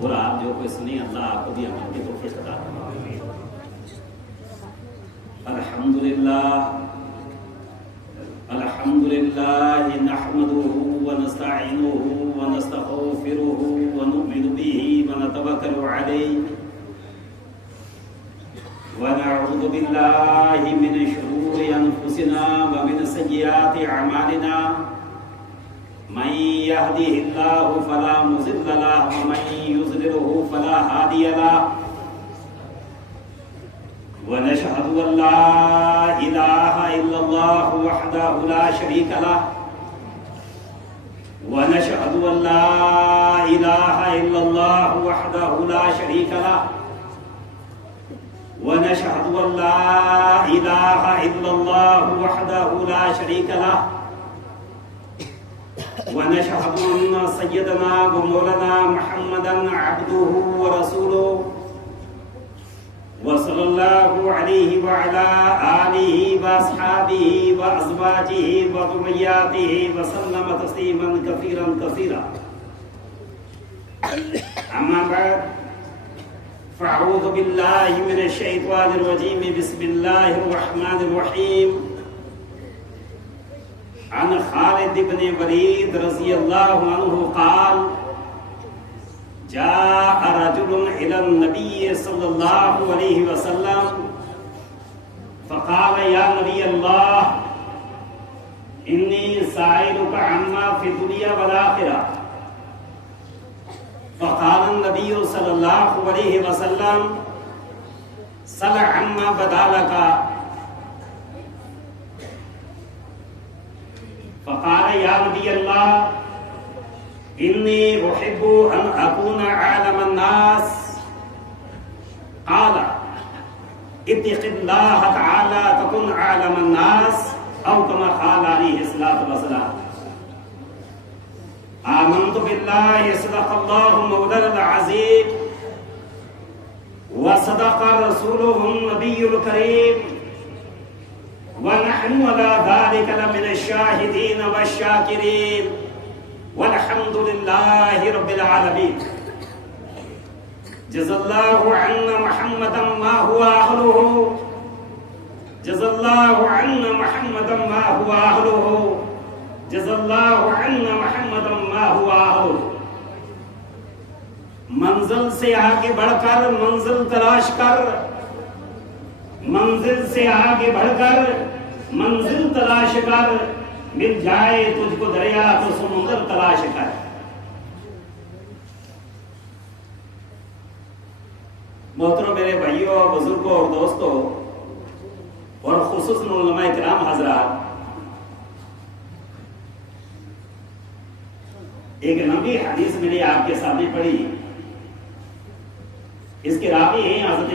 اور آپ جو کوئی سنیں اللہ آپ کو بھی عمل کی توفیق عطا فرمائے۔ الحمدللہ نحمده ونستعینه ونستغفره ونؤمن به ونتوکل علیہ ونعوذ باللہ من شرور انفسنا ومن سیئات اعمالنا من يهده الله فلا مضل له ومن يضلل فلا هادي له ونشهد أن لا إله إلا الله وحده لا شريك له ونشهد أن لا إله إلا الله وحده لا شريك له ونشهد أن لا إله إلا الله وحده لا شريك له ونشهد أن سيدنا ومولانا محمدا عبده ورسوله وصلى الله عليه وعلى آله وأصحابه وأزواجه وذرياته وسلم تسليما كثيرا كثيرا أما بعد فأعوذ بالله من الشيطان الرجيم بسم الله الرحمن الرحيم عن خالد بن ولید رضی اللہ عنہ قال جاء رجل إلى النبي صلى الله عليه وسلم فقال يا نبي الله إني سائلك عما في الدنيا والآخرة فقال النبي صلى الله عليه وسلم سل عما بدا لك فقال يا نبي الله إني أحب أن أكون أعلم الناس قال اتق الله تعالى تكن أعلم الناس أو كما قال عليه الصلاة والسلام آمنت بالله صدق الله مولانا العظيم وصدق رسوله النبي الكريم ونحن على ذلك لمن الشاهدين والشاكرين والحمد لله رب العالمين جزا الله عنا محمدا ما هو أهله جزا الله عنا محمدا ما هو أهله جزا الله عنا محمدا ما هو أهله منزل سے آگے بڑھ کر منزل تلاش کر منزل سے آگے بڑھ کر منزل تلاش کر مل جائے تجھ کو دریا تو سمندر تلاش کر۔ محترم میرے بھائیوں بزرگوں اور دوستوں اور خصوصاً علماء کرام حضرات، ایک لمبی حدیث میں نے آپ کے سامنے پڑھی۔ اس کے راوی ہیں حضرت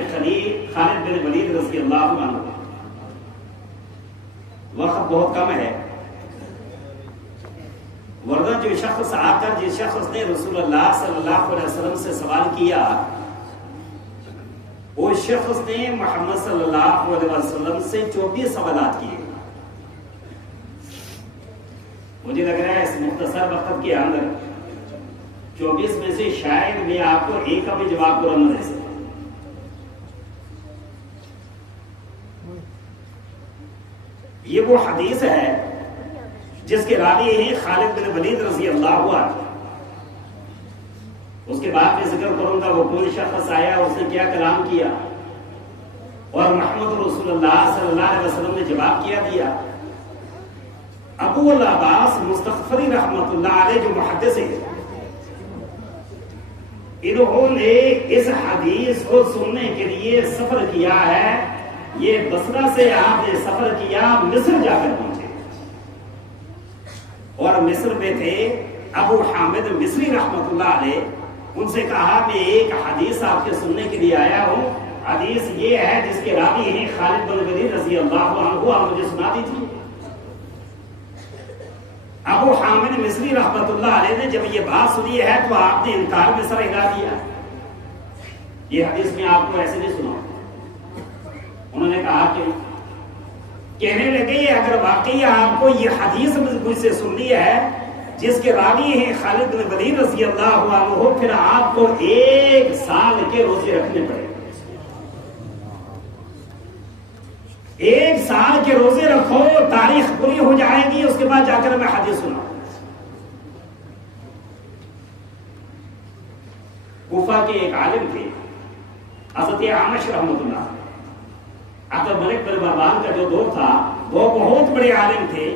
خالد بن ولید رضی اللہ عنہ۔ وقت بہت کم ہے، ورنہ جو شخص آ کر جس شخص نے رسول اللہ صلی اللہ علیہ وسلم سے سوال کیا، وہ شخص نے محمد صلی اللہ علیہ وسلم سے 24 سوالات کیے۔ مجھے لگ رہا ہے اس مختصر وقت کے اندر 24 میں سے شاید میں آپ کو ایک کا بھی جواب پورا نہ دے سکتا۔ یہ وہ حدیث ہے جس کے راوی ہیں خالد بن ولید رضی اللہ عنہ۔ اس کے بعد میں ذکر کروں گا وہ کوئی شخص آیا، اس نے کیا کلام کیا اور محمد رسول اللہ صلی اللہ علیہ وسلم نے جواب کیا دیا۔ ابو العباس مستغفری رحمت اللہ علیہ جو محدث ہیں، انہوں نے اس حدیث کو سننے کے لیے سفر کیا ہے۔ یہ بصرہ سے آپ نے سفر کیا، مصر جا کر پہنچے اور مصر میں تھے ابو حامد مصری رحمت اللہ علیہ۔ ان سے کہا میں ایک حدیث آپ کے سننے کے لیے آیا ہوں، حدیث یہ ہے جس کے راوی ہیں خالد بن ولید رضی اللہ عنہ، آپ مجھے سنا دیجیے۔ ابو حامد مصری رحمت اللہ علیہ نے جب یہ بات سنی ہے تو آپ نے انکار میں سر ہلا دیا۔ یہ حدیث میں آپ کو ایسے نہیں سنا۔ انہوں نے کہا کہ کہنے لگے اگر واقعی آپ کو یہ حدیث مجھ سے سننی ہے جس کے راوی ہیں خالد بن ولید رضی اللہ عنہ، پھر آپ کو 1 سال کے روزے رکھنے پڑے. 1 سال کے روزے رکھو، تاریخ پوری ہو جائے گی، اس کے بعد جا کر میں حدیث سناؤں. کوفہ کے ایک عالم تھے حضرت اعمش رحمۃ اللہ. عبد الملک بن مروان کا جو دور تھا وہ بہت بڑے عالم تھے.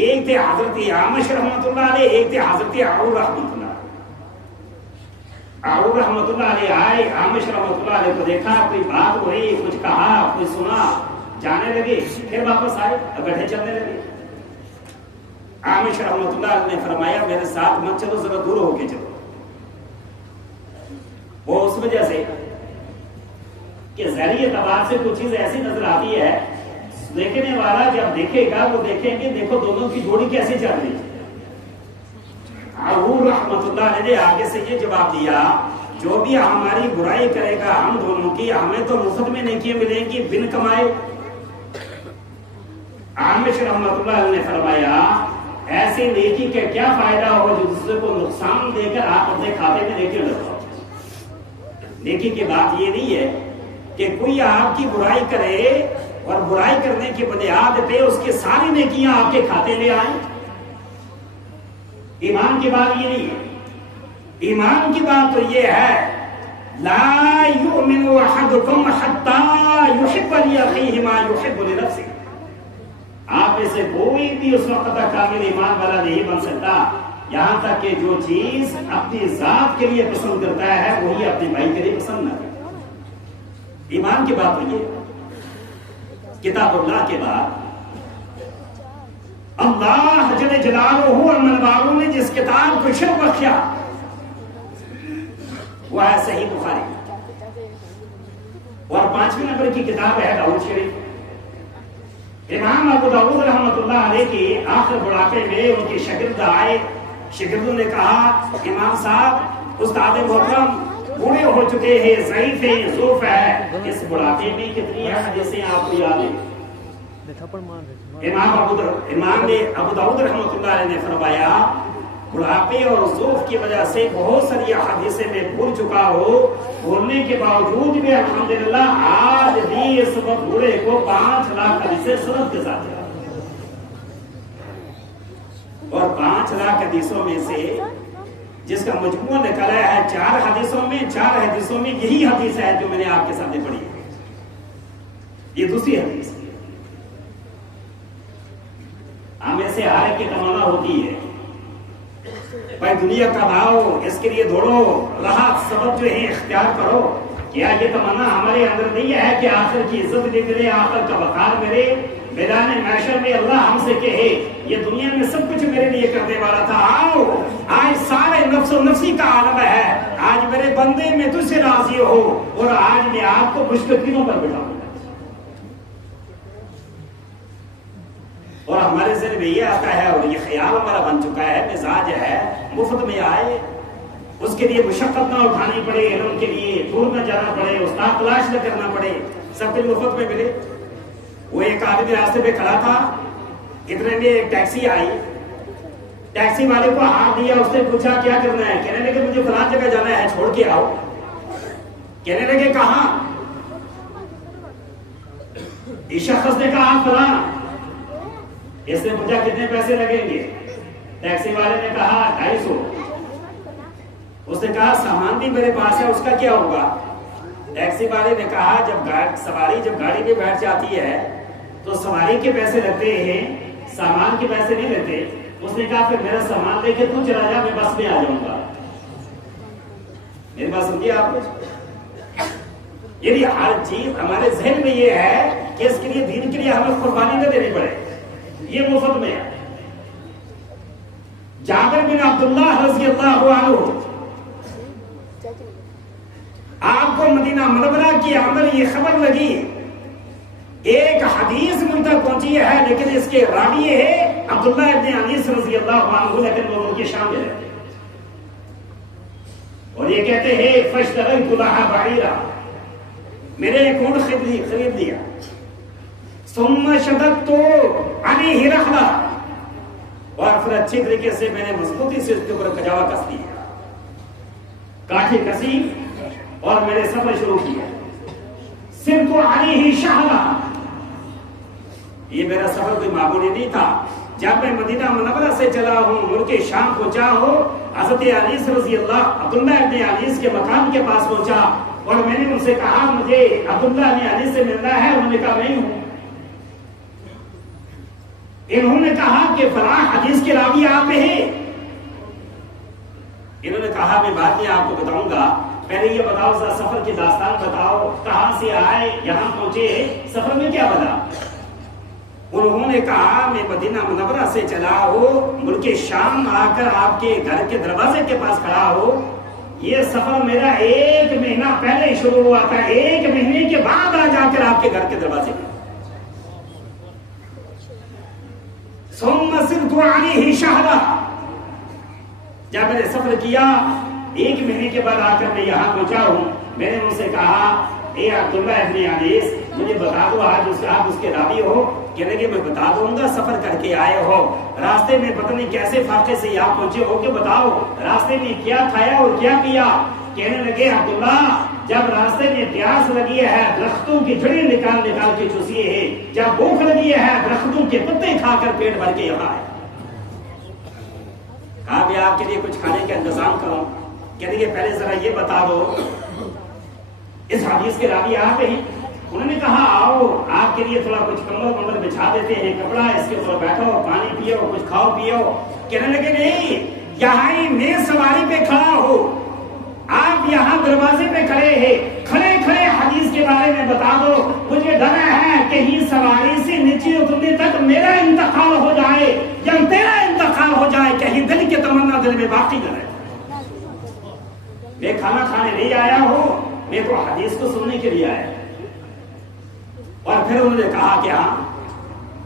ایک تھے حضرت اعمش رحمۃ اللہ علیہ، ایک تھے حضرت عون رحمۃ اللہ. عون رحمۃ اللہ علیہ آئے، اعمش رحمۃ اللہ علیہ کو دیکھا، کوئی بات ہوئی، کچھ کہا، کوئی سنا، جانے لگے، پھر واپس آئے، گڈھے چلنے لگے. اعمش رحمۃ اللہ علیہ نے فرمایا میرے ساتھ مت چلو، ذرا دور ہو کے چلو. وہ اس وجہ سے کہ ذہنی اعتبار سے کچھ چیز ایسی نظر آتی ہے، دیکھنے والا جب دیکھے گا وہ دیکھیں گے دیکھو دونوں کی جوڑی کیسے چل رہی ہے. عون رحمۃ اللہ علیہ نے آگے سے یہ جواب دیا، جو بھی ہماری برائی کرے گا ہم دونوں کی، ہمیں تو مفت میں نیکیاں ملیں گی بن کمائے. عامش رحمۃ اللہ علیہ نے فرمایا ایسی نیکی کا کیا فائدہ ہو جو دوسرے کو نقصان دے کر آپ اپنے کھاتے میں نیکی لگاؤ. نیکی کی بات یہ نہیں ہے کہ کوئی آپ کی برائی کرے اور برائی کرنے کی بنیاد پہ اس کی ساری نیکیاں آپ کے کھاتے میں آئیں. ایمان کی بات یہ نہیں ہے. ایمان کی بات تو یہ ہے لا یؤمن احدکم حتی یحب لاخیہ ما یحب لنفسہ. آپ میں سے کوئی بھی اس وقت تک کامل ایمان والا نہیں بن سکتا یہاں تک کہ جو چیز اپنی ذات کے لیے پسند کرتا ہے وہی اپنے بھائی کے لیے پسند نہ کرے. ایمان کی بات تو یہ. کتاب اللہ کے بعد اللہ جل جلالہ اور منوالوں نے جس کتاب کو شرف بخشا وہ ہے صحیح بخاری، اور 5ویں نمبر کی کتاب ہے داؤد شریف. امام ابو داؤد رحمۃ اللہ علیہ کی آخر بڑھاپے میں ان کے شاگرد آئے. شاگردوں نے کہا امام صاحب استاد محترم بوڑھے ہو چکے ہیں، ضعیف ہیں، ضعف ہے، اس بڑھاپے میں کتنی حدیثیں آپ کو یاد ہیں؟ امام نے ابو داؤد رحمۃ اللہ علیہ نے فرمایا بڑھاپے اور ضعف کی وجہ سے بہت ساری حدیثیں میں بھول چکا ہوں، بولنے کے باوجود بھی الحمدللہ آج بھی اس وقت بوڑھے کو 5 لاکھ حدیثیں سند کے ساتھ، اور 5 لاکھ حدیثوں میں سے جس کا مجموعہ نکلا ہے 4 حدیثوں میں، 4 حدیثوں میں یہی حدیث ہے جو میں نے آپ کے سامنے پڑھی ہے. یہ دوسری حدیث ہے. ہم سے ہر ایک کی تمنا ہوتی ہے بھائی دنیا کا بھاؤ، اس کے لیے دوڑو، راحت سبب جو ہے اختیار کرو. کیا یہ تمنا ہمارے اندر نہیں ہے کہ آخر کی عزت بھی ملے، آخر کا وقار ملے، میدان محشر میں اللہ ہم سے کہے یہ دنیا میں سب کچھ میرے لیے کرنے والا تھا، آؤ آج سارے نفس و نفسی کا عالم ہے، آج میرے بندے میں تجھ سے راضی ہو اور آج میں آپ کو مشکلوں پر بٹھاؤں. اور ہمارے ذہن میں یہ آتا ہے اور یہ خیال ہمارا بن چکا ہے، مزاج ہے مفت میں آئے، اس کے لیے مشقت نہ اٹھانی پڑے، علم کے لیے دور نہ جانا پڑے، استاد تلاش نہ کرنا پڑے، سب کچھ مفت میں ملے. وہ ایک آدمی راستے پہ کھڑا تھا، اتنے میں ایک ٹیکسی آئی، ٹیکسی والے کو ہاتھ دیا، اس نے پوچھا کیا کرنا ہے، کہنے لگے مجھے فلاں جگہ جانا ہے، چھوڑ کے آؤ. کہنے لگے کہاں؟ اس شخص نے کہا فلاں. اس نے پوچھا کتنے پیسے لگیں گے؟ ٹیکسی والے نے کہا 250. اس نے کہا سامان بھی میرے پاس ہے، اس کا کیا ہوگا؟ ٹیکسی والے نے کہا جب گاڑی میں بیٹھ جاتی ہے تو سواری کے پیسے لگتے ہیں، سامان کے پیسے نہیں لیتے. اس نے کہا پھر میرا سامان لے کے تو چلا جا، میں بس میں آ جاؤں گا. میری بات سمجھیے آپ کچھ؟ یعنی ہر چیز ہمارے ذہن میں یہ ہے کہ اس کے لیے دین کے لیے ہمیں قربانی نہ دینی پڑے، یہ مفت میں ہے. جابر بن عبداللہ رضی اللہ عنہ، آپ کو مدینہ منورہ کے اندر یہ خبر لگی، ایک حدیث مجھ تک پہنچی ہے لیکن اس کے راوی ہے عبداللہ ابن انیس رضی اللہ عنہ، لیکن وہ ان کے شام میں رہتے اور یہ کہتے ہیں فاشتريت لها بعيرا، میرے ایک اونٹ خرید لیا. ثم شددت عليه رحلا، اور پھر اچھی طریقے سے میں نے مضبوطی سے اس کے اوپر کجاوا کس دیا، کاٹھی کسی، اور میں نے سفر شروع کیا۔ سرت علیہ شہرا، یہ میرا سفر کوئی معمولی نہیں تھا۔ جب میں مدینہ منورہ سے چلا ہوں، ملک شام پہنچا ہوں، حضرت انیس رضی اللہ، عبداللہ ابن انیس کے مقام کے پاس پہنچا، اور میں نے ان سے کہا مجھے عبداللہ ابن انیس سے ملنا ہے۔ انہوں نے کہا نہیں ہوں۔ انہوں نے کہا کہ فلاں حدیث کے راوی آپ ہیں۔ انہوں نے کہا میں بعد میں آپ کو بتاؤں گا، پہلے یہ بتاؤ ذرا سفر کی داستان بتاؤ، کہاں سے آئے، یہاں پہنچے، سفر میں کیا بنا؟ انہوں نے کہا میں مدینہ منورہ سے چلا ہوں، ملک شام آ کر آپ کے گھر کے دروازے کے پاس کھڑا ہوں۔ یہ سفر میرا 1 مہینہ پہلے شروع ہوا تھا، 1 مہینے کے بعد آ جا کر آپ کے گھر کے دروازے پہ۔ ثم سرت علیہ شہرا، جب میں نے سفر کیا 1 مہینے کے بعد آ کر میں یہاں پہنچا ہوں۔ میں نے ان سے کہا اے عبداللہ ابن انیس، مجھے بتا دو آج آپ اس کے راوی ہو؟ کہنے لگے میں بتا دوں گا، سفر کر کے آئے ہو، راستے میں پتہ نہیں کیسے فاقے سے یہاں پہنچے ہو، کہ بتاؤ راستے میں کیا کھایا اور کیا پیا؟ کہنے لگے عبداللہ جب راستے میں پیاس لگی ہے درختوں کی جڑیں نکال نکال کے چوسیے ہیں، جب بھوک لگی ہے درختوں کے پتے کھا کر پیٹ بھر کے یہاں آئے۔ کہا بھی آپ کے لیے کچھ کھانے کا انتظام کروں؟ کہنے لگے پہلے ذرا یہ بتا دو اس حدیث کے راوی آپ ہیں؟ انہوں نے کہا آؤ آپ کے لیے تھوڑا کچھ کمبل بچھا دیتے ہیں، کپڑا اس کے اوپر بیٹھو، پانی پیو، کچھ کھاؤ پیو۔ کہنے لگے نہیں، یہاں ہی میں سواری پہ کھڑا ہوں، آپ یہاں دروازے پہ کھڑے ہیں، کھڑے کھڑے حدیث کے بارے میں بتا دو، مجھے ڈر ہے کہیں سواری سے نیچے اترنے تک میرا انتقال ہو جائے یا تیرا انتقال ہو جائے، کہیں دل کی تمنا دل میں باقی نہ رہے۔ میں کھانا کھانے نہیں آیا ہوں، میں تو حدیث کو سننے کے لیے آیا۔ اور پھر انہوں نے کہا کہ ہاں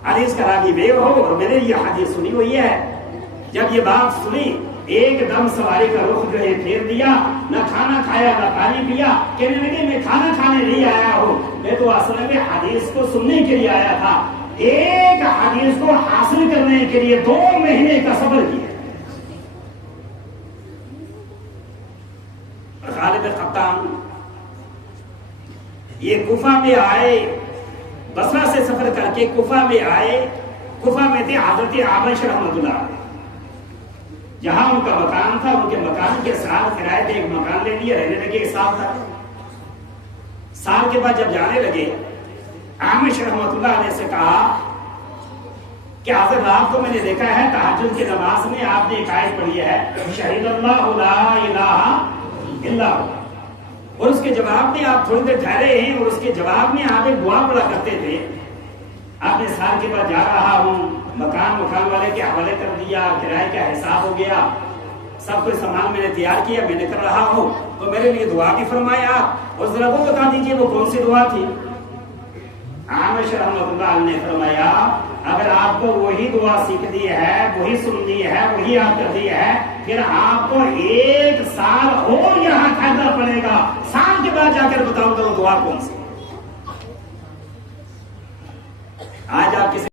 حدیث کا راوی میں ہو اور میں نے یہ حدیث سنی ہوئی ہے۔ جب یہ بات سنی ایک دم سواری کا رخ جو ہے پھیر دیا، نہ کھانا کھایا نہ پانی پیا۔ کہنے لگے میں کھانا کھانے نہیں آیا ہوں، میں تو اصل میں حدیث کو سننے کے لیے آیا تھا۔ ایک حدیث کو حاصل کرنے کے لیے 2 مہینے کا سفر کیا۔ غالب قطان یہ کوفہ میں آئے، بصرہ سے سفر کر کے کوفہ میں آئے۔ کوفہ میں تھے حضرت عامش رحمۃ اللہ علیہ، جہاں ان کا مکان تھا، ان کے مکان کے ساتھ کرائے پہ ایک مکان لے لیا، رہنے لگے 1 سال تک۔ سال کے بعد جب جانے لگے، عامش رحمۃ اللہ علیہ سے کہا کہ حضرت آپ کو میں نے دیکھا ہے تہجد کی نماز میں آپ نے ایک آیت پڑھی ہے، شہید اللہ لا الہ الا ہو، اور اس کے جواب میں آپ تھوڑی دیر ٹھہرے ہیں، اور اس کے جواب میں آپ ایک دعا پڑھا کرتے تھے۔ آپ نے سال کے بعد جا رہا ہوں، مکان والے کے حوالے کر دیا، کرائے کا حساب ہو گیا، سب کچھ سامان میں نے تیار کیا، میں نے کر رہا ہوں، تو میرے لیے دعا بھی فرمائے آپ، اور ذرا وہ بتا دیجئے وہ کون سی دعا تھی؟ عامش رحمۃ اللہ علیہ نے فرمایا اگر آپ کو وہی دعا سیکھنی ہے، وہی سننی ہے، وہی آپ کرنی ہے، پھر آپ کو 1 سال اور یہاں ٹھہرنا پڑے گا، سال کے بعد جا کر بتاؤں گا وہ دعا کون سی۔ آج آپ کسی